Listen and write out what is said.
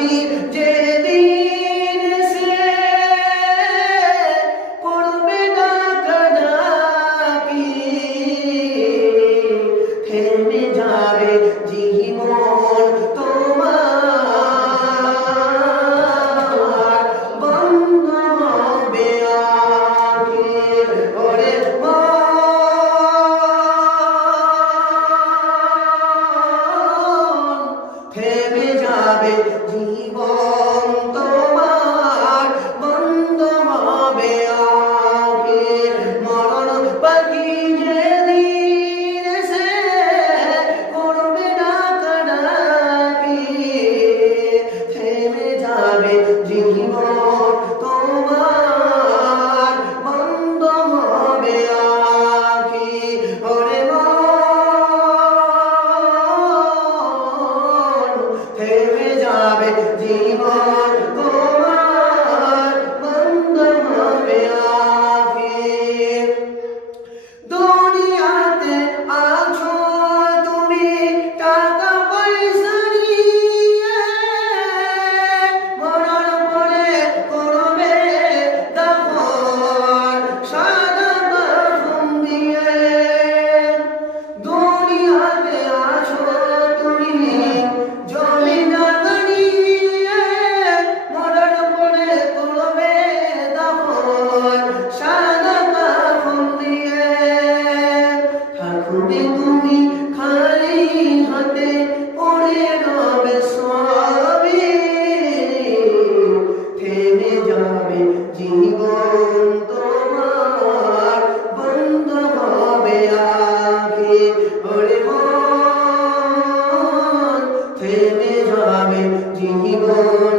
পাখি যেদিন সে করবে ডাকাডাকি, থেমে যাবে জীবন তোমার, বন্ধ হবে আঁখি। ওরে থেমে যাবে জীবন তোমার, বন্ধ হবে আঁখি। মরণ পাখি যেদিন সে করবে ডাকাডাকি, থেমে যাবে জীবন তোমার, বন্ধ হবে আঁখি। ওরে থেমে যাবে জীবন তোমার, বন্ধ হবে আঁখি। দুনিয়াতে আছো তুমি টাকা পয়সা নিয়ে, মরার পরে করবে দাফন সাদা কাফন দিয়ে। দুনিয়াতে আছো তুমি জমি জায়গা নিয়ে, মরার পরে করবে দাফন সাদা কাফন দিয়ে। থাকবে তুমি খালি হাতে পড়ে রবে সবই, থেমে যাবে জীবন তোমার, বন্ধ হবে আঁখি। ওরে মন থেমে যাবে জীবন